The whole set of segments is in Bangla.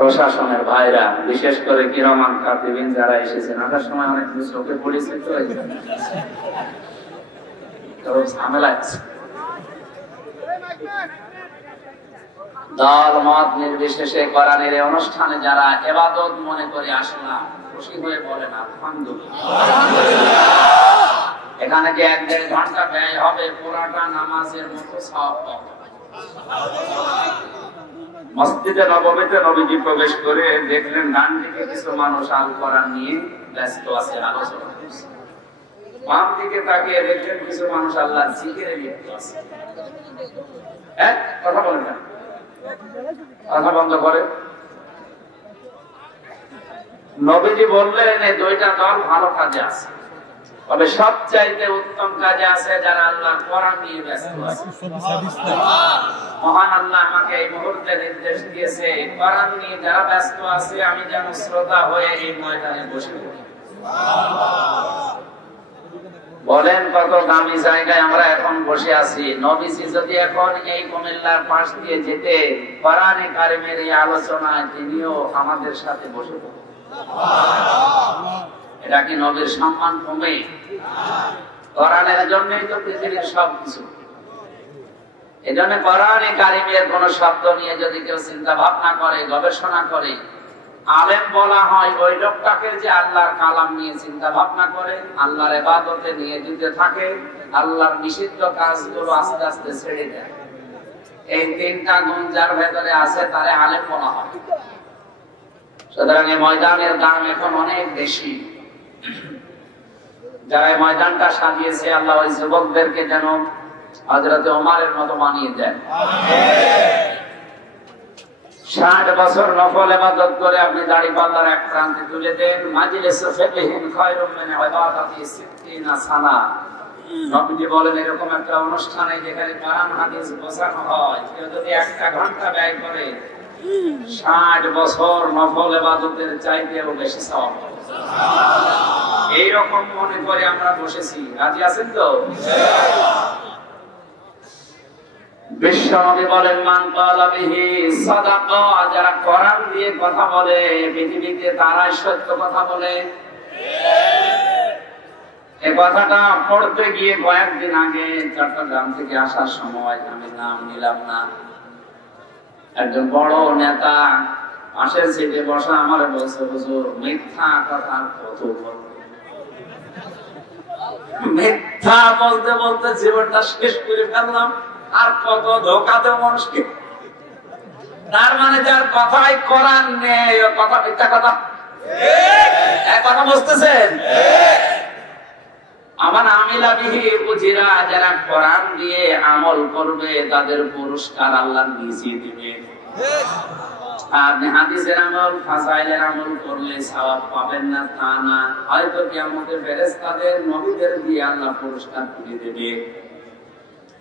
প্রশাসনের ভাইরা, বিশেষ করে কিরমান কাতিবিন যারা এসেছেন, আসার সময় অনেক চোখে পড়েছে, তো ঝামেলা আছে। দল মত নির্বিশেষে কোরআনের এই অনুষ্ঠানে যারা ইবাদত মনে করে আসলাম, খুশি হয়ে বলেন আলহামদুলিল্লাহ। এখানে যে 1-1.5 ঘন্টা ব্যয় হবে, পুরাটা নামাজের মতো সওয়াব পাবে। মসজিদে নববীতে নবীজি প্রবেশ করে দেখলেন ডান দিকে কিছু মানুষ আল কোরআন নিয়ে ব্যস্ত আছে, আলোচনা করছে। বাম দিকে তাকিয়ে দেখলেন কিছু মানুষ আল্লাহর জিকিরে লিপ্ত আছে। কথা বলেন না, কথা বন্ধ করে। নবীজি বললেন এই দুইটা দল ভালো কাজে আছে, তবে সবচাইতে উত্তম কাজে আছে যারা আল্লাহর কোরআন নিয়ে ব্যস্ত আছে। মহান আল্লাহ আমাকে এই মুহূর্তে নির্দেশ দিয়েছে, কোরআন নিয়ে যারা ব্যস্ত আছে আমি যেন শ্রোতা হয়ে এই ময়দানে বসে পড়ি। বলেন কত দামি জায়গায় আমরা এখন বসে আছি। নবীজি যদি এখন এই কুমিল্লার পাশ দিয়ে যেতে, কোরআনে কারিমের এই আলোচনায় তিনিও আমাদের সাথে বসে পড়তেন। এটা কি নবীর সম্মান কমে? কোরআনের জন্যই তো পৃথিবীর সবকিছু। এজন্য কোরআনে কারিমের কোন শব্দ নিয়ে যদি কেউ চিন্তা ভাবনা করে, গবেষণা করে, আলেম বলা হয় ওই লোকটাকে যে আল্লাহর কালাম নিয়ে চিন্তা ভাবনা করে, আল্লাহর ইবাদতে নিয়ে দিতে থাকে, আল্লাহর নিষিদ্ধ কাজগুলো আস্তে আস্তে ছেড়ে দেয়। এই তিনটা গুণ যার ভেতরে আছে তারে আলেম বলা হয়। সুতরাং এই ময়দানের দাম এখন অনেক বেশি। যারা এই ময়দানটা সাজিয়েছে, আল্লাহ ওই যুবকদেরকে যেন হযরত ওমরের মতো বানিয়ে দেন। 60 বছর নফল ইবাদত করে আপনি দাড়ি পাল্লার এক প্রান্তে তুলে দেন। মাজলিসে ফিকহিন খায়রুম মিন ইবাদাতি 60 সানা। নবীজি বলেন এরকম একটা অনুষ্ঠানে যেখানে কোরআন হাদিস বোঝানো হয়, কেউ যদি 1 ঘন্টা ব্যয় করে 60 বছর নফল ইবাদতের চাইতেও বেশি সওয়াব পাবে। এইরকম মনে করে আমরা বসেছি, রাজি আছেন তো? বিশ্বনবী বলেন মান ক্বালা বিহি সাদাকা, যারা কোরআন দিয়ে কথা বলে পৃথিবীতে তারাই সত্য কথা বলে। এই কথাটা পড়তে গিয়ে কয়েকদিন আগে চট্টগ্রাম থেকে আসার সময়, আমি নাম নিলাম না, একজন বড় নেতা পাশের সিটে বসা আমার বলছে, হুজুর মিথ্যা কথা কত বলবো, মিথ্যা বলতে বলতে জীবনটা শেষ করে ফেললাম, আর কত ধোকা দেব মানুষকে। তার মানে যার কথাই কোরআন নেই, ও কথা মিথ্যা কথা। কথা বুঝতেছেন? আমার আমিলা বিহি উজিরা, যারা কোরআন দিয়ে আমল করবে তাদের পুরস্কার আল্লাহ নিজে দিবে। আপনি হাদিসের আমল, ফাজাইলের আমল করলে সওয়াব পাবেন না তা না, হয়তো কিয়ামতের ফেরেশতাদের নবীদের দিয়ে আল্লাহ পুরস্কার দিয়ে দেবে।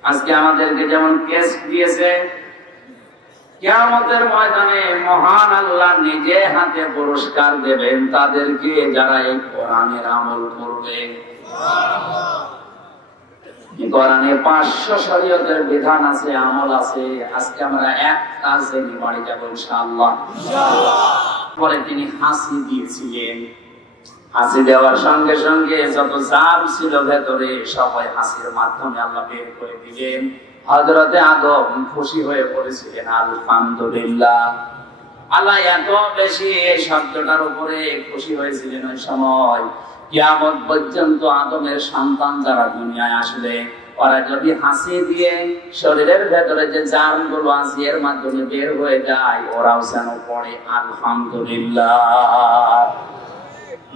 আজকে আমাদেরকে যেমন কেস দিয়েছে, কিয়ামতের ময়দানে মহান আল্লাহ নিজে হাতে পুরস্কার দেবেন তাদেরকে যারা এই কোরআনের আমল করবে। কোরআনে 500 শরীয়তের বিধান আছে, আমল আছে। আজকে আমরা এক কাজে বাড়ি যাবো ইনশাআল্লাহ। পরে তিনি হাসি দিয়েছিলেন, হাসি দেওয়ার সঙ্গে সঙ্গে যত জাম ছিল ভেতরে সবাই হাসির মাধ্যমে আল্লাহ বের করে দিলেন। হযরতে আদম খুশি হয়ে পড়েছিলেন আলহামদুলিল্লাহ। আল্লাহ এত বেশি এই শব্দটার উপরে খুশি হয়েছিলেন ওই সময়, কিয়ামত পর্যন্ত আদমের সন্তান যারা দুনিয়ায় আসলে ওরা যদি হাসি দিয়ে শরীরের ভেতরে যে জার্মগুলো আছে এর মাধ্যমে বের হয়ে যায়, ওরাও যেন পড়ে আলহামদুলিল্লাহ।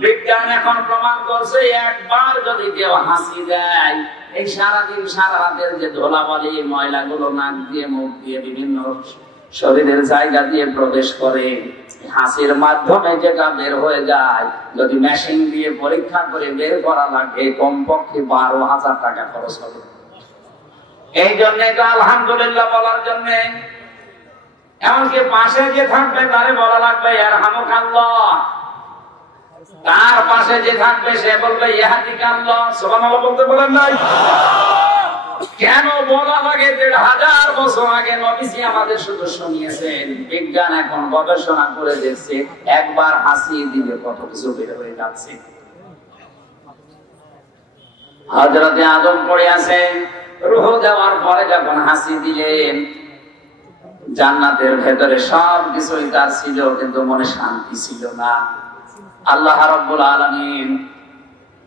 বিজ্ঞান এখন প্রমাণ করছে একবার যদি কেউ হাসি দেয়, এই সারাদিন সারা রাতের যে ধুলাবালি ময়লাগুলো নাক দিয়ে মুখ দিয়ে বিভিন্ন শরীরের জায়গা দিয়ে প্রবেশ করে, হাসির মাধ্যমে যেটা বের হয়ে যায়, যদি মেশিন দিয়ে পরীক্ষা করে বের করা লাগে কমপক্ষে 12,000 টাকা খরচ হবে। এই জন্য তো আলহামদুলিল্লাহ বলার জন্য এমনকি পাশে যে থাকবে তারে বলা লাগবে ইয়ারহামুকাল্লাহ, তার পাশে যে থাকবে সে বলবে ইয়াহদিকাল্লাহ। সুবহানাল্লাহ বলতে বলেন নাই? কেন বলা লাগে ১,৫০০ বছর আগে নবীজি আমাদের শুধু শুনিয়েছেন। বিজ্ঞান এখন গবেষণা করে দেখছে একবার হাসি দিলে কত কিছু বের হয়ে যাচ্ছে। হযরতে আদম পড়ে আছে, রূহ দেওয়ার পরে যখন হাসি দিলেন, জান্নাতের ভেতরে সব কিছুই তার ছিল, কিন্তু মনে শান্তি ছিল না। আল্লাহ রাব্বুল আলামিন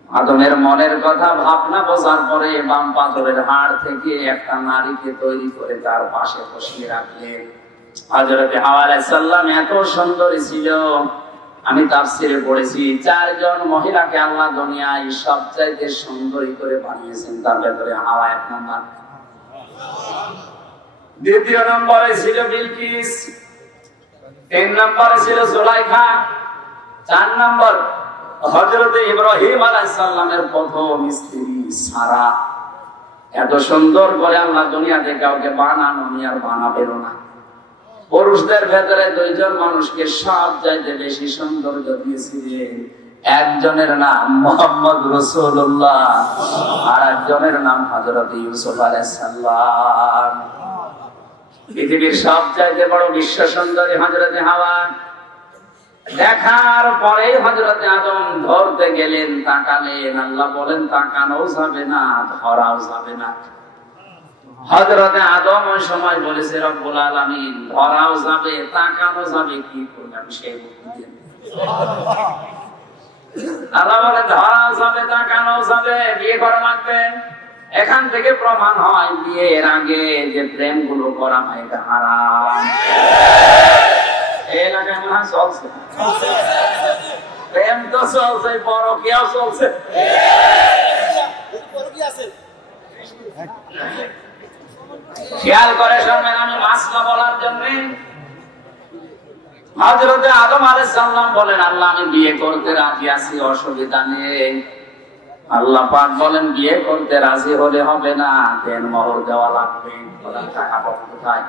আদমের মনের কথা ভাবনা বোঝার পরে বাম পাথরের হাড় থেকে একটা নারীকে তৈরি করে তার পাশে বসিয়ে রাখলেন। হযরতে হাওয়া আলাইহিস সালাম এত সুন্দরী ছিল, আমি তাফসীরে পড়েছি ৪ জন মহিলাকে আল্লাহ দুনিয়ায় সবচাইতে সুন্দরী করে বানিয়েছেন, তার ভেতরে হাওয়া ১ নম্বর। দ্বিতীয় নম্বরে ছিল বিলকিস, ৩ নম্বরে ছিল জুলাইখা, ৪ নম্বর হযরতে ইব্রাহিম আলাইহিস সালামের প্রথম স্ত্রী সারা। এত সুন্দর করে আল্লাহ দুনিয়াতে কাউকে বানানো আর বানাবেন না। পুরুষদের ভেতরে ২ জন মানুষকে সবচাইতে বেশি সৌন্দর্য দিয়েছিলেন। একজনের নাম মুহাম্মদ রাসূলুল্লাহ, আর একজনের নাম হযরত ইউসুফ আলাইহিস সালাম। পৃথিবীর সবচাইতে বড় বিশ্ব সুন্দরী হযরতে হাওয়া। দেখার পরে হযরতে আদম ধরতে গেলেন, তাকালেন, আল্লাহ বলেন তাকানো যাবে না, ধরাও যাবে না। হযরতে আদম ওই সময় বলেছে রব্বুল আলামিন ধরাও যাবে তাকানো যাবে, কি করলাম সেই বুদ্ধি। আল্লাহ বলে ধরাও যাবে তাকানো যাবে, বিয়ে করা লাগবে। এখান থেকে প্রমাণ হয় বিয়ের আগে যে প্রেম গুলো করা হয় এটা হারাম। এই এলাকায় মনে হয় চলছে প্রেম, তো চলছে, পরকীয়াও চলছে। খেয়াল করে শুনবেন, আমি মাসলা বলার জন্য হযরতে আদম আলাইহিস সালাম বলেন আল্লাহ আমি বিয়ে করতে রাজি আছি, অসুবিধা নেই। আল্লাহ পাক বলেন বিয়ে করতে রাজি হলে হবে না, দেনমোহর দেওয়া লাগবে। টাকা কোথায়?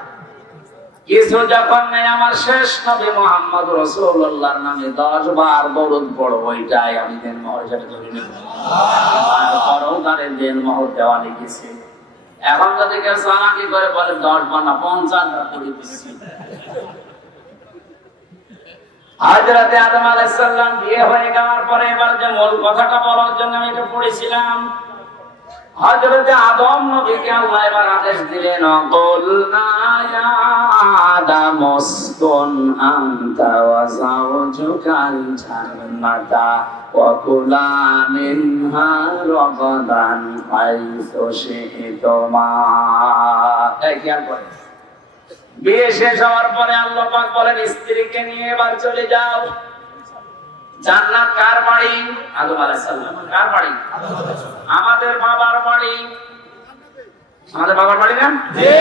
কিছু যখন নেই, আমার শেষ নবী মুহাম্মদ রাসূলুল্লাহর নামে ১০ বার দরুদ পড়ো, ওইটাই আমি দেনমোহর হিসেবে ধরে নেব। আর পরকালে দেনমোহর দেওয়া লিখেছে। এখন যদি কেউ চালাকি করে বলে ১০ বার না ৫০ বার করে দিচ্ছি। হযরতে আদম আলাইহিস সালাম বিয়ে হয়ে যাওয়ার পরে এবার যে মূল কথাটা বলার জন্য আমি এটা পড়েছিলাম, হযরতে আদম নবীকে আল্লাহ এবার আদেশ দিলেন কুলনা ইয়া আদম উসকুন আনতা ওয়া যাওজুকাল জান্নাতা ওয়া কুলা মিনহা রাগাদান হাইসু শি'তুমা। খেয়াল করেন, বিয়ে শেষ হওয়ার পরে আল্লাহ পাক বলেন স্ত্রীকে নিয়ে এবার চলে যাও। জান্নাত কার বাড়ি? আদম আলাইহিস সালাম। কার বাড়ি? আমাদের বাবার বাড়ি। আমাদের বাবার বাড়ি না? জি।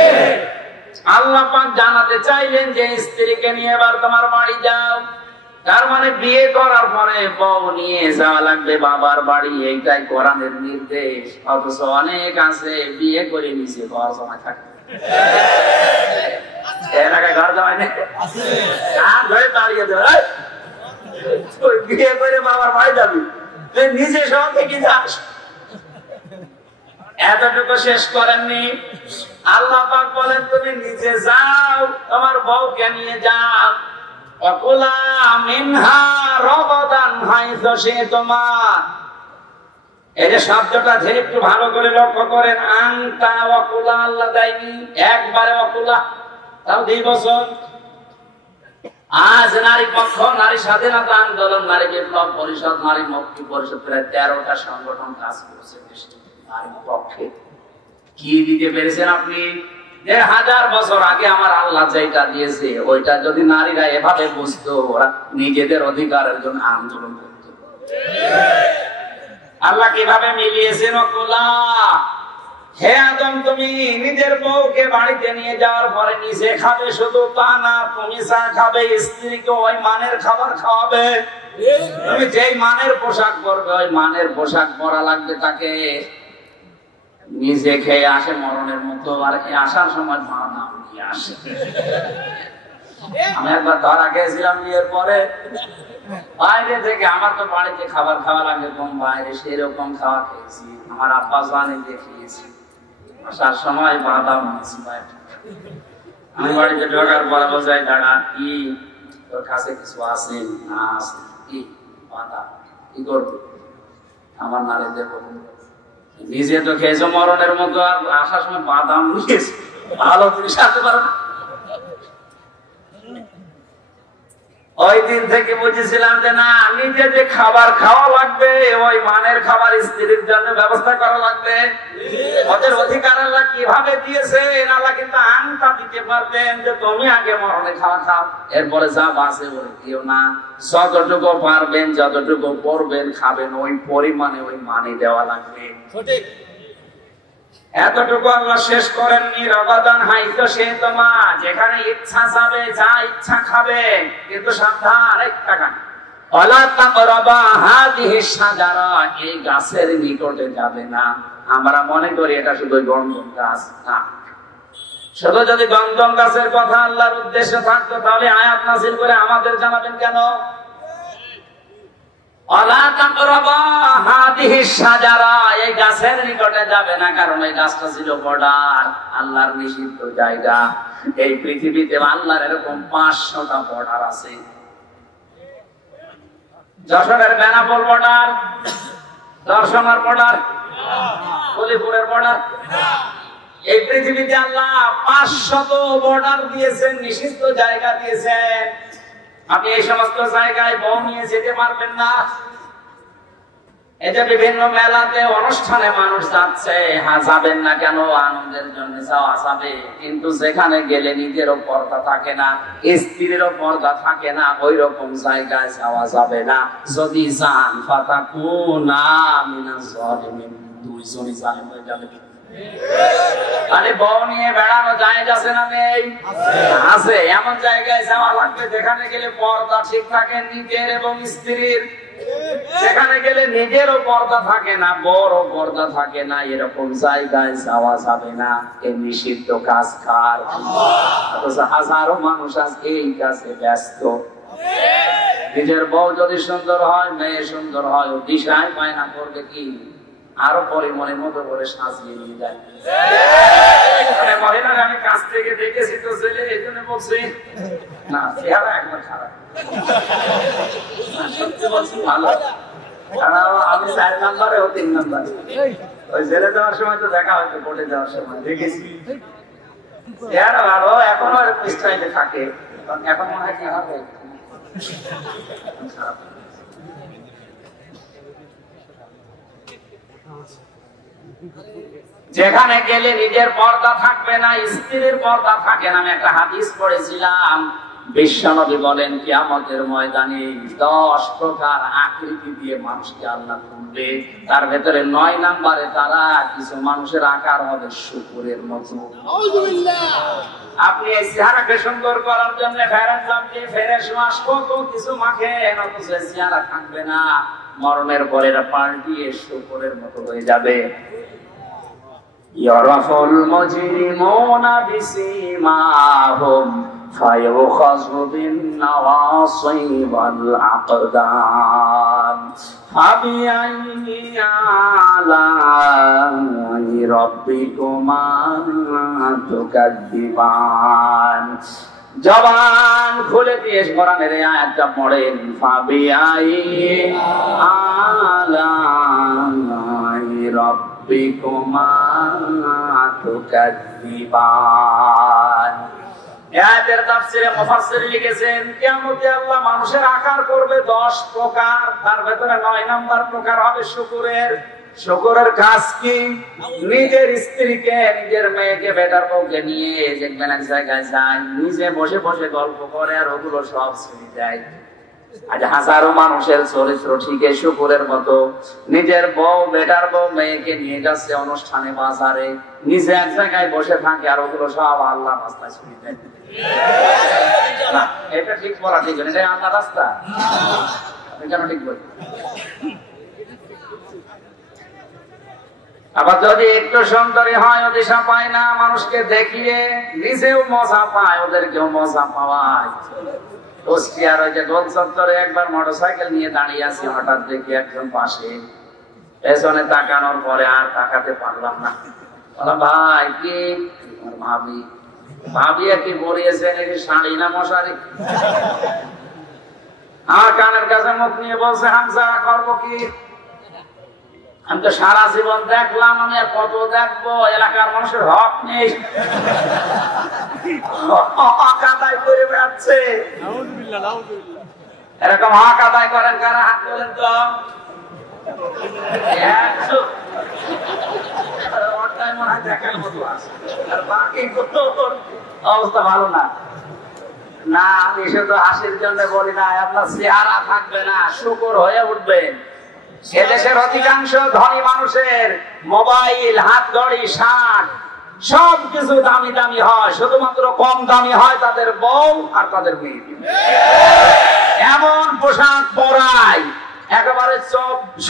আল্লাহ পাক জানাতে চাইলেন যে স্ত্রীকে নিয়ে এবার তোমার বাড়ি যাও। তার মানে বিয়ে করার পরে বউ নিয়ে যাওয়া লাগবে বাবার বাড়ি, এইটাই কোরআনের নির্দেশ। অথচ অনেক আছে বিয়ে করে নিচে ঘর জমা থাকে। এলাকায় ঘর জমায় নেই, ধরে তাড়িয়ে দেবে। বিয়ে করে বাবার বাড়ি যাবি, তুই নিজে সঙ্গে কি যাস? এতটুকু শেষ করেননি, আল্লাহ পাক বলেন তুমি নিজে যাও, তোমার বউকে নিয়ে যাও। ওয়াকুলা মিনহা রাগাদান হাইসু শি'তুমা। এই যে শব্দটা যে একটু ভালো করে লক্ষ্য করেন, আনতা ওয়াকুলা আল্লাহ দেয়নি, একবারে ওয়াকুলা, তাও ২ বছর। আজ নারী পক্ষ, নারী স্বাধীনতা আন্দোলন, নারী বিপ্লব পরিষদ, নারী মুক্তি পরিষদ, প্রায় ১৩টা সংগঠন কাজ করছে নারীর পক্ষে। কি দিতে পেরেছেন আপনি? ১,৫০০ বছর আগে আমার আল্লাহ যেটা দিয়েছে ওইটা যদি নারীরা এভাবে বুঝতো, ওরা নিজেদের অধিকারের জন্য আন্দোলন করত। আল্লাহ কিভাবে মিলিয়েছেন? ওকুলা, হে আদম তুমি নিজের বউকে বাড়িতে নিয়ে যাওয়ার পরে নিজে খাবে, শুধু তা না তুমি চা খাবে, স্ত্রীকে ওই মানের খাবার খাওয়াবে। তুমি যেই মানের পোশাক পরবে ওই মানের পোশাক পরা লাগবে তাকে। নিজে খেয়ে আসে মরণের মতো, আর আসার সময় ভাড়া নিয়ে আসে। আমি একবার ধরা খেয়েছিলাম বিয়ের পরে, বাইরে থেকে। আমার তো বাড়িতে খাবার খাওয়া লাগে কম, বাইরে সেরকম খাওয়া খেয়েছি। আমার আব্বা জানে দেখিয়েছি, আসার সময় বাদাম আমি বাড়িতে ঢোকার পরে বোঝাই দাঁড়া কি তোর কাছে কিছু আছে না আছে কি বাদাম কি করবো আমার নারে দেবো নিজে তো খেয়েছো মরণের মতো আর আসার সময় বাদাম নিয়েছে ভালো জিনিস আসতে পারো না ওই দিন থেকে বুঝেছিলাম যে না নিজে যে খাবার খাওয়া লাগবে ওই মানের খাবার স্ত্রীর জন্য ব্যবস্থা করা লাগবে ওদের অধিকার আল্লাহ কিভাবে দিয়েছে আল্লাহ কিন্তু আংটা দিতে পারবেন যে তুমি আগে মরণে খাওয়া খাও এরপরে যা বাঁচে বলে কেউ না যতটুকু পারবেন যতটুকু পড়বেন খাবেন ওই পরিমাণে ওই মানে দেওয়া লাগবে সঠিক এতটুকু আল্লাহ শেষ করেননি রমাদান হাইতো সে তোমা যেখানে ইচ্ছা যাবে যা ইচ্ছা খাবে কিন্তু সাবধান একটা গান ওয়ালা তাকরাবা হাদিহি শাজারা এই গাছের নিকটে যাবে না আমরা মনে করি এটা শুধু গন্ধম গাছ না শুধু যদি গন্ধম গাছের কথা আল্লাহর উদ্দেশ্য থাকতো তাহলে আয়াত নাযিল করে আমাদের জানাবেন কেন ওয়ালা তাকরাবা হাদিহি শাজারা এই গাছের নিকটে যাবে না কারণ এই গাছটা ছিল বর্ডার আল্লাহর নিষিদ্ধ জায়গা এই পৃথিবীতে আল্লাহর এরকম 500টা বর্ডার আছে যশোরের বেনাপোল বর্ডার দর্শনার বর্ডার কলিপুরের বর্ডার এই পৃথিবীতে আল্লাহ 500 বর্ডার দিয়েছেন নিষিদ্ধ জায়গা দিয়েছেন আপনি এই সমস্ত জায়গায় বউ নিয়ে যেতে পারবেন না এটা বিভিন্ন মেলাতে অনুষ্ঠানে মানুষ যাচ্ছে হ্যাঁ যাবেন না কেন আনন্দের জন্য যাওয়া যাবে কিন্তু যেখানে গেলে নিজেরও পর্দা থাকে না স্ত্রীরও পর্দা থাকে না ওই রকম জায়গায় যাওয়া যাবে না যদি যান ফাতাকুনা মিনাজ জালিমিন দুইজনই জালিম হয়ে যাবে আরে বউ নিয়ে বেড়ানো জায়েজ আছে না নেই আছে এমন জায়গায় যাওয়া লাগবে যেখানে গেলে পর্দা ঠিক থাকে নিজের এবং স্ত্রীর সেখানে গেলে নিজেরও পর্দা থাকে না বড় পর্দা থাকে না এরকম জায়গায় যাওয়া যাবে না এই নিষিদ্ধ কাজ কার অথচ হাজারো মানুষ আজ এই কাজে ব্যস্ত নিজের বউ যদি সুন্দর হয় মেয়ে সুন্দর হয় ও দিশায় বায়না করবে কি আরো পরে মনের মতো করে সাজিয়ে নিয়ে যায় মহিলার আমি কাছ থেকে দেখেছি তো ছেলে এই জন্য বলছি না চেহারা একবার খারাপ সত্যি বলছি ভালো আমি 4 নম্বরে ও 3 নম্বরে ওই জেলে যাওয়ার সময় তো দেখা হয়তো কোর্টে যাওয়ার সময় দেখেছি চেহারা ভালো এখনো স্টাইলে থাকে এখন মনে হয় কি হবে খারাপ যেখানে গেলে নিজের পর্দা থাকবে না স্ত্রীর পর্দা থাকে না আমি একটা হাদিস পড়েছিলাম বিশ্বনবী বলেন কিয়ামতের ময়দানে 10 প্রকার আকৃতি দিয়ে মানুষকে আল্লাহ তুলবে তার ভেতরে 9 নম্বরে তারা কিছু মানুষের আকার হবে শুকরের মতো আপনি এই চেহারাকে সুন্দর করার জন্য ফেরেশ ওয়াশ কত কিছু মাখেন অথচ চেহারা থাকবে না মরণের পরে এরা পাল্টিয়ে শুকরের মতো হয়ে যাবে ইয়ারাফুল মুজরিমুনা বিসিমাহুম ফায়ুখাযু বিন-নাওয়াসি ওয়াল-আকদাম ফাবিআইয়ি আলাই রাব্বিকুমা তুকাযযিবান জবান খুলে দিয়ে কোরআনের এই আয়াতটা পড়েন ফাবিআইয়ি আলাই রাব্বিকুমা তুকাযযিবান আয়াতের তাফসীরে মুফাসসির লিখেছেন কিয়ামতে আল্লাহ মানুষের আকার করবে 10 প্রকার তার ভেতরে 9 নাম্বার প্রকার হবে শুকরের শুকরের কাজ কি নিজের স্ত্রীকে নিজের মেয়েকে বেটার বউকে নিয়ে দেখবেন এক জায়গায় যায় নিজে বসে বসে গল্প করে আর ওগুলো সব ছেড়ে যায় আজ হাজারো মানুষের চরিত্র ঠিক শুকরের মতো নিজের বউ বেটার বউ মেয়েকে নিয়ে যাচ্ছে অনুষ্ঠানে বাজারে নিজে এক জায়গায় বসে থাকে আর ওগুলো সব আল্লাহ রাস্তায় ছেড়ে দেয় না এটা ঠিক বলা ঠিক না এটা আল্লাহ রাস্তা আপনি কেন ঠিক বলছেন আবার যদি একটু সুন্দরী হয় ও দিশা পায় না মানুষকে দেখিয়ে নিজেও মজা পায় ওদেরকেও মজা পাওয়ায় কুষ্টিয়ার ওই যে গোল চত্বরে একবার মোটরসাইকেল নিয়ে দাঁড়িয়ে আছি হঠাৎ দেখি একজন পাশে পেছনে তাকানোর পরে আর তাকাতে পারলাম না ভাই কি ভাবি ভাবিয়া কি পড়িয়েছে নাকি শাড়ি না মশারি? আমার কানের কাছে মুখ নিয়ে বলছে হামজা করবো কি? আমি তো সারা জীবন দেখলাম, আমি আর কত দেখবো? এলাকার মানুষের হক নেই, হক আদায় করে বেড়াচ্ছে। এরকম হক আদায় করেন কারা? হাত বলেন তো। অবস্থা ভালো না। না, আমি শুধু হাসির জন্য বলি না, আপনার চেহারা থাকবে না, শুকর হয়ে উঠবেন। এদেশের অধিকাংশ ধনী মানুষের মোবাইল, হাত ঘড়ি, শার্ট সবকিছু দামি দামি হয়, শুধুমাত্র কম দামি হয় তাদের বউ আর তাদের মেয়ে। এমন পোশাক পরায় একেবারে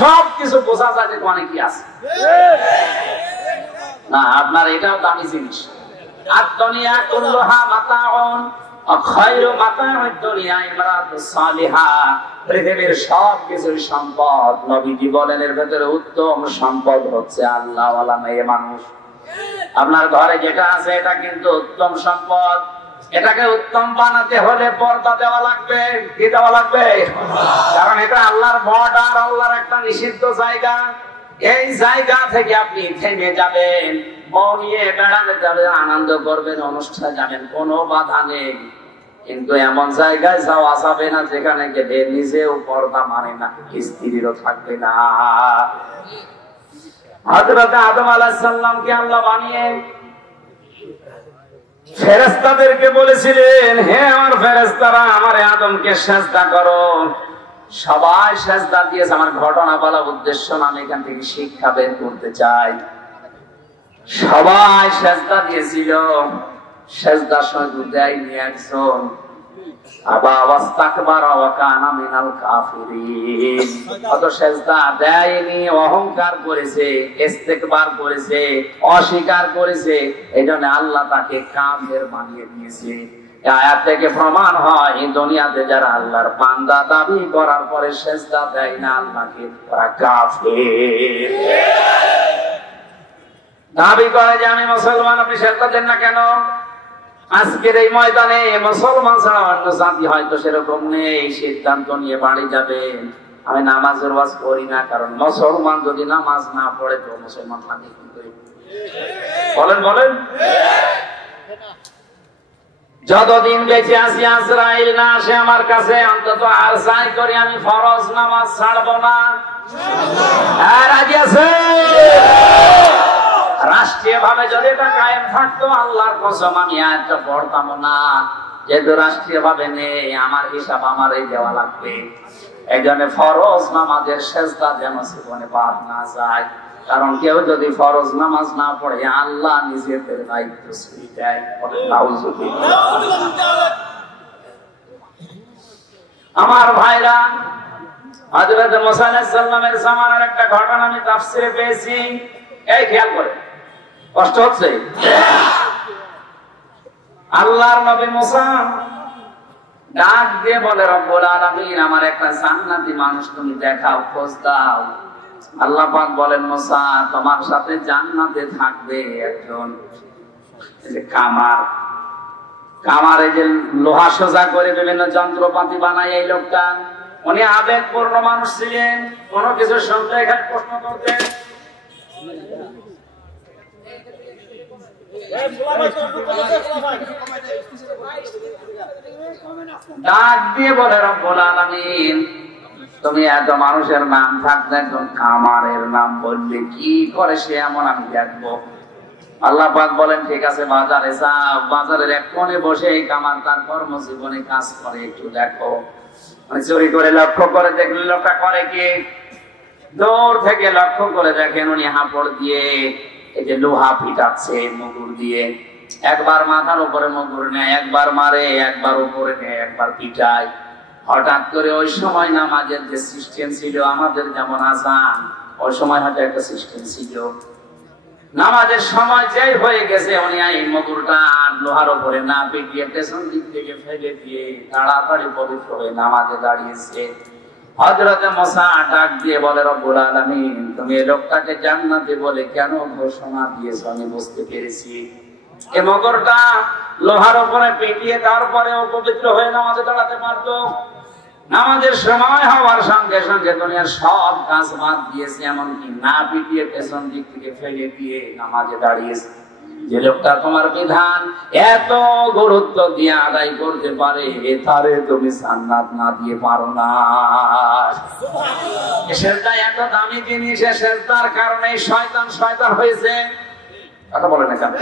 সবকিছু বোঝা যায় যে অনেক কি আছে। না, আপনার এটাও দামি জিনিস। আর দুনিয়া কুল্লুহা মাতাউন, খায়রু মাতাউদ দুনিয়া ইমরাতুস সালিহা। পৃথিবীর সবকিছুর সম্পদ, নবীজি বলেন এর ভেতরে উত্তম সম্পদ হচ্ছে আল্লাহওয়ালা মেয়ে মানুষ। আপনার ঘরে যেটা আছে এটা কিন্তু উত্তম সম্পদ। এটাকে উত্তম বানাতে হলে পর্দা দেওয়া লাগবে। কি দেওয়া লাগবে? কারণ এটা আল্লাহর বর্ডার, আল্লাহর একটা নিষিদ্ধ জায়গা। এই জায়গা থেকে আপনি থেমে যাবেন, বউ নিয়ে বেড়াতে যাবেন, আনন্দ করবেন, অনুষ্ঠান যাবেন, কোনো বাধা নেই। কিন্তু এমন জায়গায় যাওয়া যাবে না যেখানে গেলে নিজেও পর্দা মানে না, স্ত্রীরও থাকবে না। হযরত আদম আলাইহিস সালামকে আল্লাহ বানিয়ে ফেরেশতাদেরকে বলেছিলেন, হে আমার ফেরেশতারা, আমারে আদমকে সিজদা করো। সবাই সিজদা দিয়েছে। আমার ঘটনা বলা উদ্দেশ্য না, আমি এখান থেকে শিক্ষা বের করতে চাই। সবাই সিজদা দিয়েছিল, সিজদা শুধু দেয়নি একজন। আবা ওয়াস্তাকবারা ওয়া কানা মিনাল কাফিরিন। অত সিজদা দেয়নি, অহংকার করেছে, ইস্তেকবার করেছে, অস্বীকার করেছে। এইজন্য আল্লাহ তাকে কাফের বানিয়ে দিয়েছে। এই আয়াত থেকে প্রমাণ হয় এই দুনিয়াতে যারা আল্লাহর বান্দা দাবি করার পরে সিজদা দেয় না আল্লাহকে, তারা কাফের। দাবি করে যে আমি মুসলমান, আপনি সিজদা দেন না কেন? আজকের এই ময়দানে মুসলমান ছাড়া অন্য জাতি হয়তো সেরকম নেই। সিদ্ধান্ত নিয়ে বাড়ি যাবেন, আমি নামাজের ওয়াজ করি না, কারণ মুসলমান যদি নামাজ না পড়ে তো মুসলমান থাকে কি করে? বলেন বলেন। যতদিন বেঁচে আছি আজরাইল না আসে আমার কাছে, অন্তত আর চাই করি আমি ফরজ নামাজ ছাড়বো না। আর রাজি আছে? রাষ্ট্রীয় ভাবে যদি এটা কায়েম থাকতো, আল্লাহর কসম আমি আয়াতটা পড়তাম না। যেহেতু রাষ্ট্রীয় ভাবে নেই, আমার হিসাব আমারই দেওয়া লাগবে। এই জন্য ফরজ নামাজের সিজদা যেন জীবনে বাদ না যায়। কারণ কেউ যদি ফরজ নামাজ না পড়ে, আল্লাহ নিজেদের দায়িত্ব ছেড়ে দেয়। আমার ভাইরা, হযরত মুসা আলাইহিস সালামের জামানার একটা ঘটনা আমি তাফসীরে পেয়েছি। এই খেয়াল করে, কষ্ট হচ্ছে? আল্লাহর নবী মুসা ডাক দিয়ে বলে, রব্বুল আলামিন, আমার একটা জান্নাতি মানুষ তুমি দেখাও, খোঁজ দাও। আল্লাহ পাক বলেন, মুসা, তোমার সাথে জান্নাতে থাকবে একজন কামার। কামার এই যে লোহা সোজা করে বিভিন্ন যন্ত্রপাতি বানায় এই লোকটা। উনি আবেগপূর্ণ মানুষ ছিলেন, কোনো কিছু শুনতে এখানে প্রশ্ন করতেন। ডাক দিয়ে বলে, রব্বুল আলামিন, তুমি এত মানুষের নাম থাকতে একজন কামারের নাম বললে কি করে সে এমন আমি দেখবো। আল্লাহ পাক বলেন, ঠিক আছে, বাজারে যাও, বাজারের এক কোণে বসে এই কামার তার কর্মজীবনে কাজ করে, একটু দেখো। চুরি করে লক্ষ্য করে দেখলে লোকটা করে কি, দূর থেকে লক্ষ্য করে দেখেন উনি হাঁপড় দিয়ে এই যে লোহা পিটাচ্ছে মুগুর দিয়ে। একবার মাথার উপরে মুগুর নেয়, একবার মারে, একবার উপরে নেয়, একবার পিটায়। হঠাৎ করে ওই সময় নামাজের যে সিস্টেম ছিল, আমাদের যেমন আযান, ওই সময় হয়তো একটা সিস্টেম ছিল। নামাজের সময় যেই হয়ে গেছে, উনি এই মুগুরটা লোহার উপরে না পিটিয়ে পেছন দিক থেকে ফেলে দিয়ে তাড়াতাড়ি পবিত্র হয়ে নামাজে দাঁড়িয়েছে। হযরত মুসা ডাক দিয়ে বলে, রব্বুল আলামিন, তুমি এই লোকটাকে জান্নাতে বলে কেন ঘোষণা দিয়েছো আমি বুঝতে পেরেছি। এই মগরটা লোহার উপরে পিটিয়ে তারপরেও পবিত্র হয়ে নামাজে দাঁড়াতে পারতো। নামাজের সময় হওয়ার সঙ্গে সঙ্গে দুনিয়ার সব কাজ বাদ দিয়েছে, এমনকি না পিটিয়ে পেছন দিক থেকে ফেলে দিয়ে নামাজে দাঁড়িয়েছে। যে লোকটা তোমার বিধান এত গুরুত্ব দিয়ে আদায় করতে পারে, তারে তুমি জান্নাত না দিয়ে পারো না। সেজদা এত দামি জিনিস, সেজদার কারণে শয়তান শয়তান হয়েছে। কথা বলে না কেন?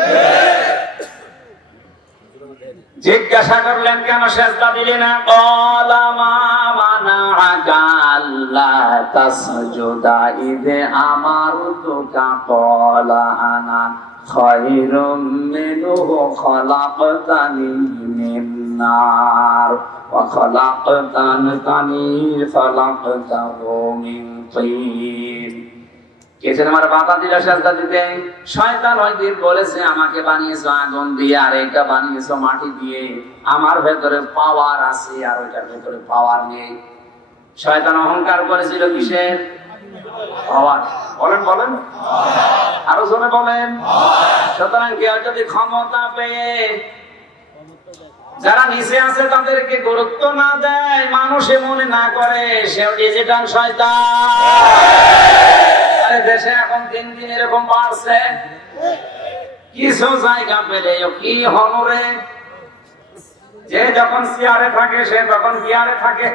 জিজ্ঞাসা করলেন কেন সেজদা দিলে না? ক্বালা মা মানাআকা আল্লা তাসজুদা ইয আমারতুকা ক্বালা আনা খায়রুম মিনহু খালাকতানি মিন নার ওয়া খালাকতানি মিন তিন। কে আমার বাধা দিল সেজদা দিতে? শয়তান ওইদিন বলেছে আমাকে বানিয়েছো আগুন দিয়ে আর এটা বানিয়েছো মাটি দিয়ে। আমার ভেতরে পাওয়ার আছে আর ওইটার ভেতরে পাওয়ার নেই। শয়তান অহংকার করেছিল কিসের? পাওয়ার। বলেন বলেন, আরো জোরে বলেন। সুতরাং কেউ যদি ক্ষমতা পেয়ে যারা নিচে আছে তাদেরকে গুরুত্ব না দেয়, মানুষে মনে না করে, সেও ডিজিটাল শয়তান। দেশে এখন দিন দিন এরকম বাড়ছে। কিছু জায়গা পেলে কি হনরে, যে যখন চেয়ারে থাকে সে তখন গিয়ারে থাকে।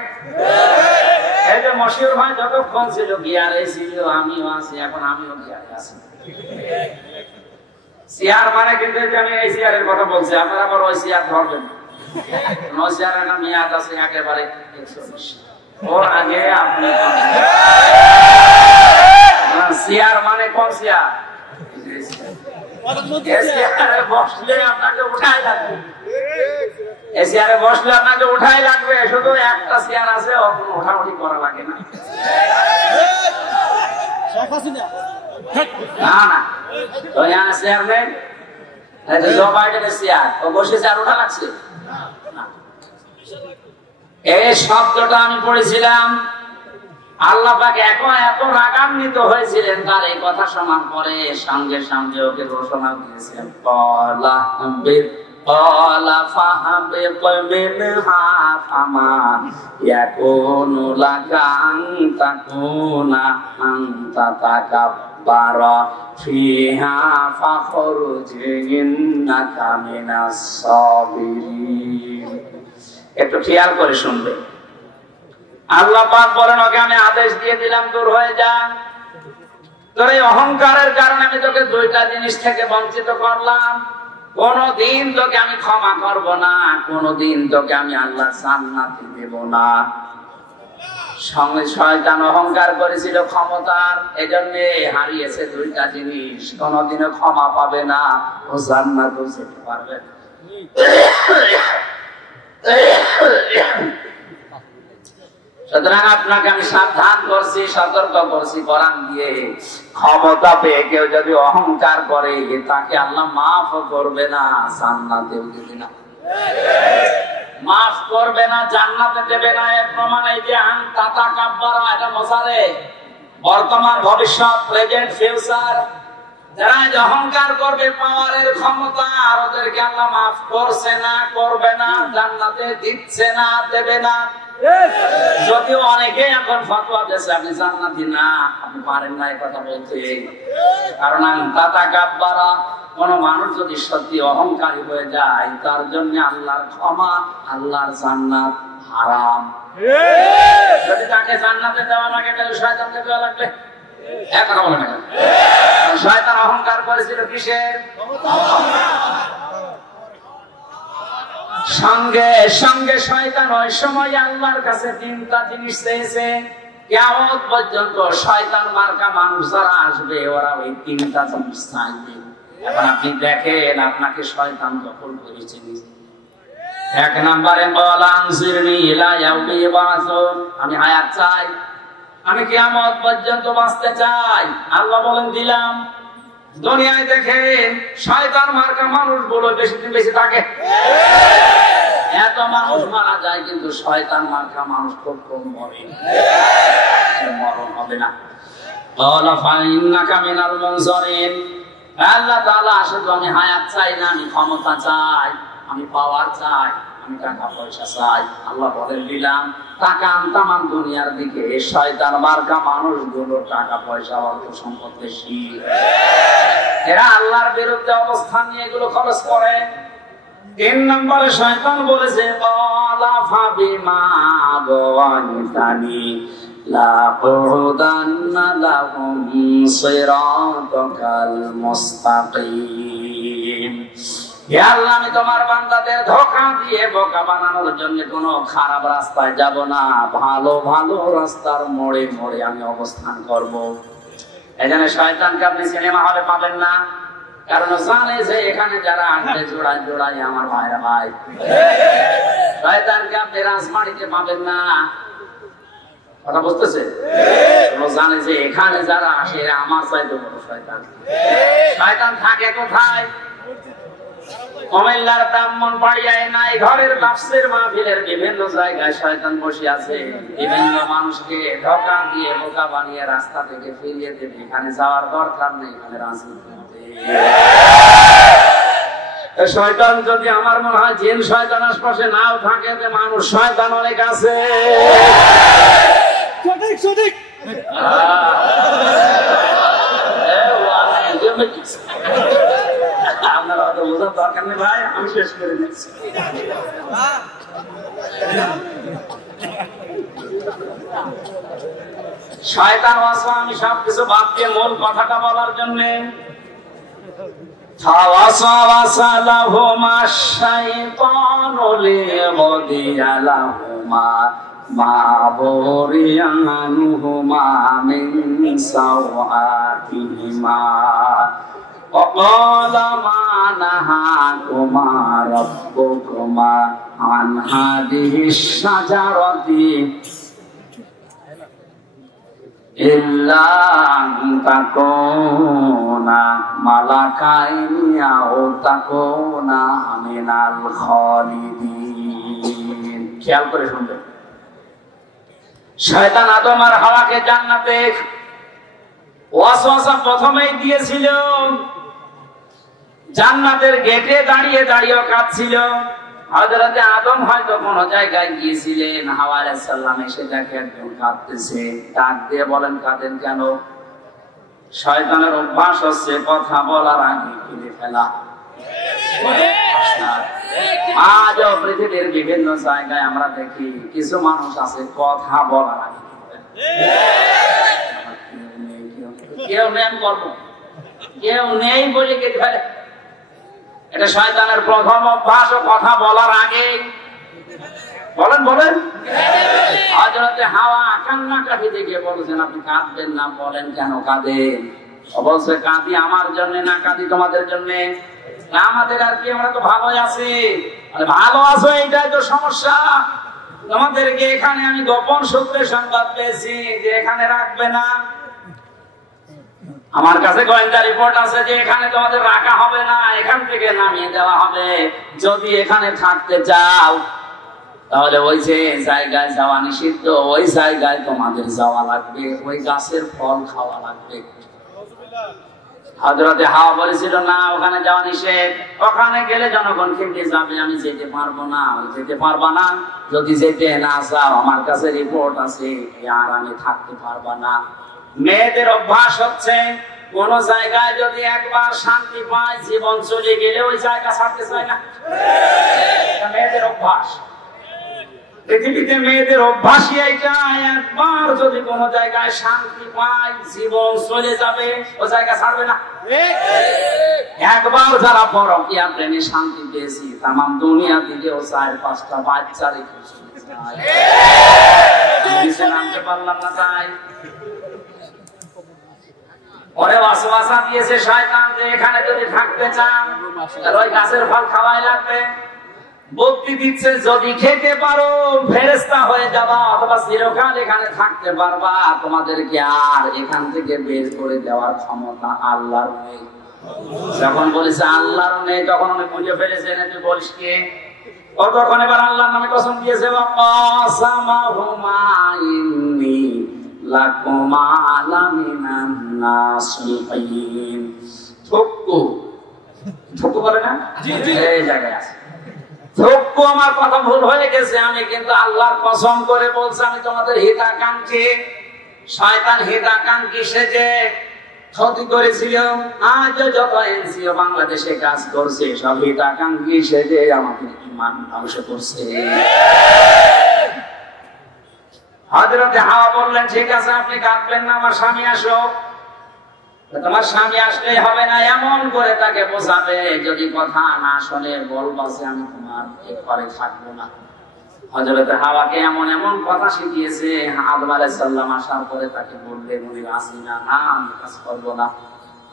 এই যে মশিউর ভাই যতক্ষণ ছিল গিয়ারে ছিল, আমিও আছি, এখন আমিও গিয়ারে আছি। চেয়ার মানে কিন্তু আমি এই চেয়ারের কথা বলছি, আপনারা আবার ওই চেয়ার ধরবেন। ওই চেয়ারের না মেয়াদ আছে একেবারে 120। ওর আগে আপনি চেয়ার মানে কোন চেয়ার? বসলে আপনাকে উঠাই লাগবে, চেয়ারে বসলে আপনাকে উঠাই লাগবে। শুধু একটা চেয়ার আছে, ওঠাউঠি করা লাগে না। না না, চেয়ার নেই, জো বাইডেনের চেয়ার, ও বসে চেয়ার ওঠা লাগছে। এই শব্দটা আমি পড়েছিলাম, আল্লাহ পাক এত রাগান্বিত হয়েছিলেন তার এই কথা শোনার পরে সঙ্গে সঙ্গে ওকে ঘোষণা দিয়েছেন, ক্বালা ফাহাবিত মিনহা ফামা ইয়াকুনু লাকা আন তাকুনা আনতা তাকাব্বারা ফিহা ফাখরুজ ইন্নাকা মিনাস সাবিরিন। একটু খেয়াল করে শুনবে। আল্লাহ পাক বলেন, ওকে আমি আদেশ দিয়ে দিলাম দূর হয়ে যা। তোর এই অহংকারের কারণে আমি তোকে দুইটা জিনিস থেকে বঞ্চিত করলাম। কোনদিন তোকে আমি ক্ষমা করব না, কোনদিন তোকে আমি আল্লাহ জান্নাতে দেব না। সঙ্গে শয়তান অহংকার করেছিল ক্ষমতার, এজন্য হারিয়েছে দুইটা জিনিস। কোনদিনও ক্ষমা পাবে না, ও জান্নাতেও যেতে পারবে না। সুতরাং আপনাকে আমি সাবধান করছি, সতর্ক করছি কোরআন দিয়ে। ক্ষমতা পেয়ে কেউ যদি অহংকার করে, তাকে আল্লাহ মাফ করবে না, জান্নাতেও দেবে না। মাফ করবে না, জান্নাতে দেবে না। এর প্রমাণ এই যে আনতা তাকাব্বারা, এটা মোসারে, বর্তমান ভবিষ্যৎ, প্রেজেন্ট ফিউচার। যারা অহংকার করবে পাওয়ারের ক্ষমতা, আর ওদেরকে আল্লাহ মাফ করছে না, করবে না, জান্নাতে দিচ্ছে না, দেবে না। যদিও অনেকে এখন ফতোয়া দিয়েছে আপনি জান্নাতি না, আপনি পারেন না এই কথা বলতে। কারণ তাতাকাব্বারা, কোন মানুষ যদি সত্যি অহংকারী হয়ে যায়, তার জন্য আল্লাহর ক্ষমা, আল্লাহর জান্নাত হারাম। যদি তাকে জান্নাতে দেওয়া লাগে, তাহলে শয়তানকে দেওয়া লাগবে। কথা বলে না, শয়তান অহংকার করেছিল কিসের? সঙ্গে সঙ্গে শয়তান ওই সময় আল্লাহর কাছে তিনটা জিনিস চেয়েছে। কিয়ামত পর্যন্ত শয়তান মার্কা মানুষ যারা আসবে, ওরা ওই তিনটা জিনিস চাইবে। এখন আপনি দেখেন আপনাকে শয়তান দখল করেছে। এক নম্বরে ক্বালা আনজিরনি ইলা ইয়াউমি ইউবাসুন, আমি হায়াত চাই, আমি কিয়ামত পর্যন্ত বাঁচতে চাই। আল্লাহ বলেন দিলাম। দুনিয়ায় দেখেন শয়তান মার্কা মানুষগুলো বেশি দিন বেশি থাকে। এত মানুষ মারা যায় কিন্তু শয়তান মার্কা মানুষ খুব কম মরে, মরণ হবে না। আল্লাহ তাআলা শুধু আমি হায়াত চাই না, আমি ক্ষমতা চাই, আমি পাওয়ার চাই, আমি টাকা পয়সা চাই। আল্লাহ বলেন দিলাম টাকা আনতাম দুনিয়ার দিকে, শয়তান মার্কা মানুষগুলো টাকা পয়সা অর্থ সম্পদ বেশি, এরা আল্লাহর বিরুদ্ধে অবস্থান নিয়ে এগুলো খরচ করে। 3 নম্বরে শয়তান বলেছে ক্বালা ফাবিমা আগাওয়াইতানি লাকুদান্না লাহুম সিরাতাকাল মুস্তাকিম। হে আল্লাহ, আমি তোমার বান্দাদের ধোঁকা দিয়ে বোকা বানানোর জন্য কোনো খারাপ রাস্তায় যাব না, ভালো ভালো রাস্তার মোড়ে মোড়ে আমি অবস্থান করব। এজন্য শয়তানকে আপনি সিনেমা হলে পাবেন না, কারণ জানে যে এখানে যারা আসবে জোড়ায় জোড়ায় আমার ভাইরা ভাই। শয়তানকে আপনি রাজবাড়িতে পাবেন না, কথা বুঝতেছে? জানে যে এখানে যারা আসে আমার চাইতে বড় শয়তান। শয়তান থাকে কোথায়? কুমিল্লার ব্রাহ্মণবাড়িয়ায় নাই ঘরের তাফসীর মাহফিলের বিভিন্ন জায়গায় শয়তান বসে আছে, বিভিন্ন মানুষকে ধোঁকা দিয়ে বোকা বানিয়ে রাস্তা থেকে ফিরিয়ে দেবে। এখানে যাওয়ার দরকার নেই, এখানে রাজনীতি হবে। শয়তান যদি আমার মনে হয় জিন শয়তান আশপাশে নাও থাকে, মানুষ শয়তান অনেক আছে। সঠিক সঠিক। আপনারা অত বোঝার দরকার নেই ভাই, আমি শেষ করে দিচ্ছি। শয়তান ওয়াসওয়াসা আমি সবকিছু বাদ দিয়ে মূল কথাটা বলার জন্য ফাওয়াসওয়াসা লাহুমা শাইতানু লিয়াবদিয়া লাহুমা মা বুরিয়া আনহুমা মিন সাওআতিহিমা وقال ما نهاكما ربكما عن هذه الشجرة إلا أن تكونا ملكين أو تكونا من الخالدين। খেয়াল করে শুনবেন, শয়তান আদম আর হাওয়াকে জান্নাতে ওয়াসওয়াসা প্রথমেই দিয়েছিল, জান্নাতের গেটে দাঁড়িয়ে দাঁড়িয়ে কাঁদছিল। হযরত আদম হয়তো কোন জায়গায় গিয়েছিলেন, হাওয়া আলাইহিস সালাম এসে দেখে একজন কাঁদতেছে, ডাক দিয়ে বলেন কাঁদেন কেন? শয়তানের অভ্যাস হচ্ছে কথা বলার আগে কেঁদে ফেলা। আজও পৃথিবীর বিভিন্ন জায়গায় আমরা দেখি কিছু মানুষ আছে কথা বলার আগে কেউ নেই করবো, কেউ নেই বলে কেঁদে ফেলে। এটা শয়তানের প্রথম অভ্যাস, কথা বলার আগে। বলেন বলেন। হযরত হাওয়া কান্নাকাটি দেখে বলছেন আপনি কাঁদবেন না, বলেন কেন কাঁদেন? বলছে কাঁদি আমার জন্য না, কাঁদি তোমাদের জন্য। আমাদের আর কি, আমরা তো ভালোই আছি। ভালো আছো এইটাই তো সমস্যা। তোমাদেরকে এখানে আমি গোপন সূত্রে সংবাদ পেয়েছি যে এখানে রাখবে না। আমার কাছে গোয়েন্দা রিপোর্ট আছে যে এখানে তোমাদের রাখা হবে না, এখান থেকে নামিয়ে দেওয়া হবে। যদি এখানে থাকতে চাও তাহলে ওই যে জায়গায় যাওয়া নিষিদ্ধ, ওই জায়গায় তোমাদের যাওয়া লাগবে, ওই গাছের ফল খাওয়া লাগবে। হযরত হাওয়া বলেছিল না, ওখানে যাওয়া নিষেধ, ওখানে গেলে জনগণ খেতে যাবে, আমি যেতে পারবো না। যেতে পারবা না? যদি যেতে না চাও আমার কাছে রিপোর্ট আছে, আর আমি থাকতে পারবা না। মেয়েদের অভ্যাস হচ্ছে কোন জায়গায় যদি একবার শান্তি পায়, জীবন চলে গেলে ওই জায়গা ছাড়তে চায় না। মেয়েদের অভ্যাস, পৃথিবীতে মেয়েদের অভ্যাসই এইটা, একবার যদি কোন জায়গায় শান্তি পায়, জীবন চলে যাবে, ও জায়গা ছাড়বে না। একবার যারা পরকীয়া প্রেমে শান্তি পেয়েছি, তামাম দুনিয়া দিকেও 4-5টা বাচ্চা রেখে নামতে পারলাম না। তাই পরে ওয়াসওয়াসা দিয়েছে শয়তান যে এখানে যদি থাকতে চান ওই গাছের ফল খাওয়াই লাগবে। বুদ্ধি দিচ্ছে যদি খেতে পারো ফেরেশতা হয়ে যাবা, অথবা চিরকাল এখানে থাকতে পারবা। তোমাদেরকে আর এখান থেকে বের করে দেওয়ার ক্ষমতা আল্লাহর নেই। যখন বলেছে আল্লাহর নেই তখন উনি বুঝে ফেলেছেন তুই বলিস কে। ও তখন এবার আল্লাহর নামে কসম দিয়েছে আমার কথা ভুল হয়ে গেছে, আমি কিন্তু আল্লাহর কসম করে বলছি আমি তোমাদের হিতাকাঙ্ক্ষী। শয়তান হিতাকাঙ্ক্ষী সেজে ক্ষতি করেছিল। আজ যত এনজিও বাংলাদেশে কাজ করছে সব হিতাকাঙ্ক্ষী সেজে আমাদের ঈমান ধ্বংস করছে। হযরতে হাওয়া বললেন ঠিক আছে আপনি কাঁদবেন না, আমার স্বামী আসুক। তোমার স্বামী আসলেই হবে না, এমন করে তাকে বোঝাবে যদি কথা না শোনে বলবা যে আমি তোমার ঘরে থাকবো না। হযরতে হাওয়াকে এমন এমন কথা শিখিয়েছে। আদম আলাইহিস সালাম আসার পরে তাকে বললেন উনি রাজি না, আমি কাজ করবো না।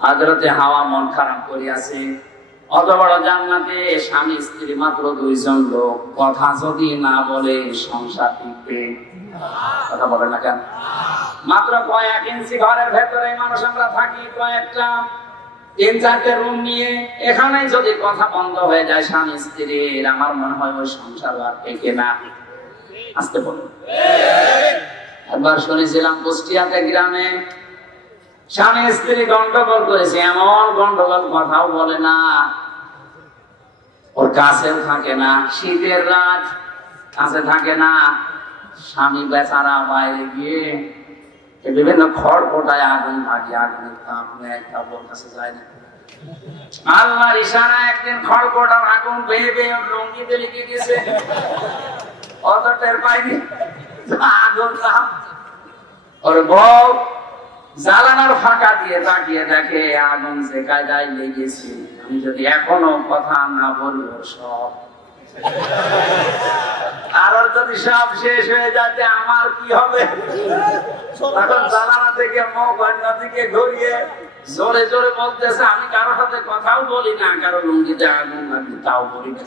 হযরতে হাওয়া মন খারাপ করে আছে। অত বড় জান্নাতে স্বামী স্ত্রী মাত্র দুইজন লোক, কথা যদি না বলে সংসার টিকবে? কথা বলে না কেন? মাত্র কয়েক ইঞ্চি ঘরের ভেতরে মানুষ আমরা থাকি, কয়েকটা 3-4টে রুম নিয়ে। এখানে যদি কথা বন্ধ হয়ে যায় স্বামী স্ত্রীর, আমার মনে হয় ওই সংসার আর টেকে না। আসতে বলুন। একবার শুনেছিলাম কুষ্টিয়াতে গ্রামে স্বামী স্ত্রী গন্ডগোল করেছে, এমন গন্ডগোল কথাও বলে না, ওর কাছেও থাকে না। শীতের রাত, কাছে থাকে না। স্বামী বেচারা বাইরে গিয়ে বিভিন্ন খড়পটায় আগুন থাকে, আগুনের তাপ একটা ওর কাছে যায় না। আল্লাহর ইশারা একদিন খড়পটার আগুন বেয়ে বেয়ে লুঙ্গিতে লেগে গেছে, অত টের পাইনি। আগুন তাপ ওর বউ জ্বালানোর ফাঁকা দিয়ে তাকিয়ে দেখে আগুন যে কায়দায় লেগেছে, আমি যদি এখনো কথা না বলি ওর সব, আর যদি সব শেষ হয়ে যাচ্ছে আমার কি হবে? তখন জানালা থেকে মুখ অন্যদিকে ঘুরিয়ে জোরে জোরে বলতেছে আমি কারো সাথে কথাও বলি না, কারো লুঙ্গিতে আগুন লাগবে তাও বলি না।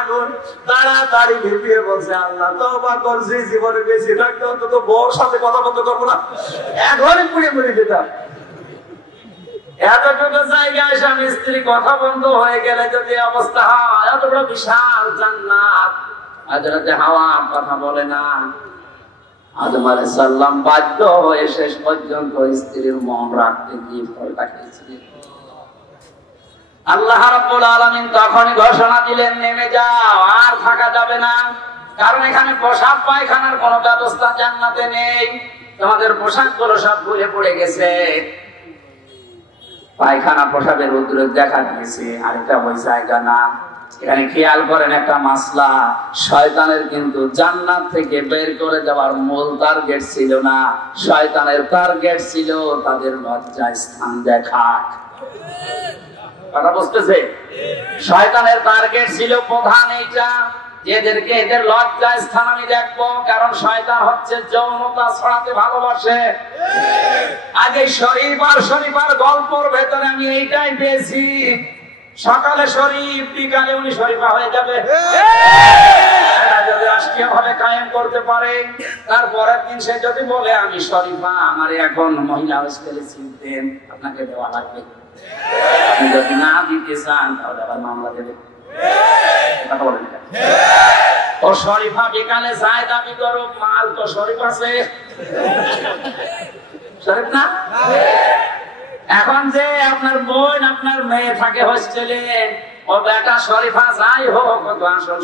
আগুন তাড়াতাড়ি ভেপিয়ে বলছে আল্লাহ তওবা করছি, জীবনে বেশি থাকতে অন্তত বউর সাথে কথা বন্ধ করবো না, এখনই পুড়ে পুড়ে যেতাম। এতটুকু জায়গায় স্বামী স্ত্রী কথা বন্ধ হয়ে গেলে যদি অবস্থা হয়, এত বড় বিশাল জান্নাত। হযরতে হাওয়া কথা বলে না। আদম আলাইহিস সালাম বাধ্য হয়ে শেষ পর্যন্ত স্ত্রীর মন রাখতে গিয়ে ফলটা খেয়েছিলেন। আল্লাহ রাব্বুল আলামিন তখনই ঘোষণা দিলেন নেমে যাও, আর থাকা যাবে না, কারণ এখানে পোশাক পায়খানার কোনো ব্যবস্থা জান্নাতে নেই। তোমাদের পোশাকগুলো সব ভুলে পড়ে গেছে। পায়খানা পোশাকের উদ্রেক দেখা দিয়েছে, আর এটা ওই জায়গা না। এখানে খেয়াল করেন একটা মাসলা, শয়তানের কিন্তু জান্নাত থেকে বের করে দেওয়ার মূল টার্গেট ছিল না, শয়তানের টার্গেট ছিল তাদের লজ্জায় স্থান দেখা। কথা বুঝতেছে? শয়তানের টার্গেট ছিল প্রধান এইটা, এদেরকে এদের লজ্জায় স্থান আমি দেখবো, কারণ শয়তান হচ্ছে যৌনতা ছড়াতে ভালোবাসে। আজ এই শরীফার গল্পর ভেতরে আমি এইটাই পেয়েছি, সকালে শরীফ বিকালে উনি শরীফা হয়ে যাবে। যদি রাষ্ট্রীয় ভাবে কায়েম করতে পারে, তারপরের দিন সে যদি বলে আমি শরীফা, আমার এখন মহিলা হোস্টেলে চিনতেন, আপনাকে দেওয়া লাগবে। আপনি যদি না দিতে চান তাহলে আবার মামলা দেবে। ও শরীফা বিকালে যায় দাবি করুক, মাল তো শরীফ আছে, শরীফ না। এখন যে আপনার বোন আপনার মেয়ে থাকে হোস্টেলে, ও বেটা শরীফা যাই হোক, আসল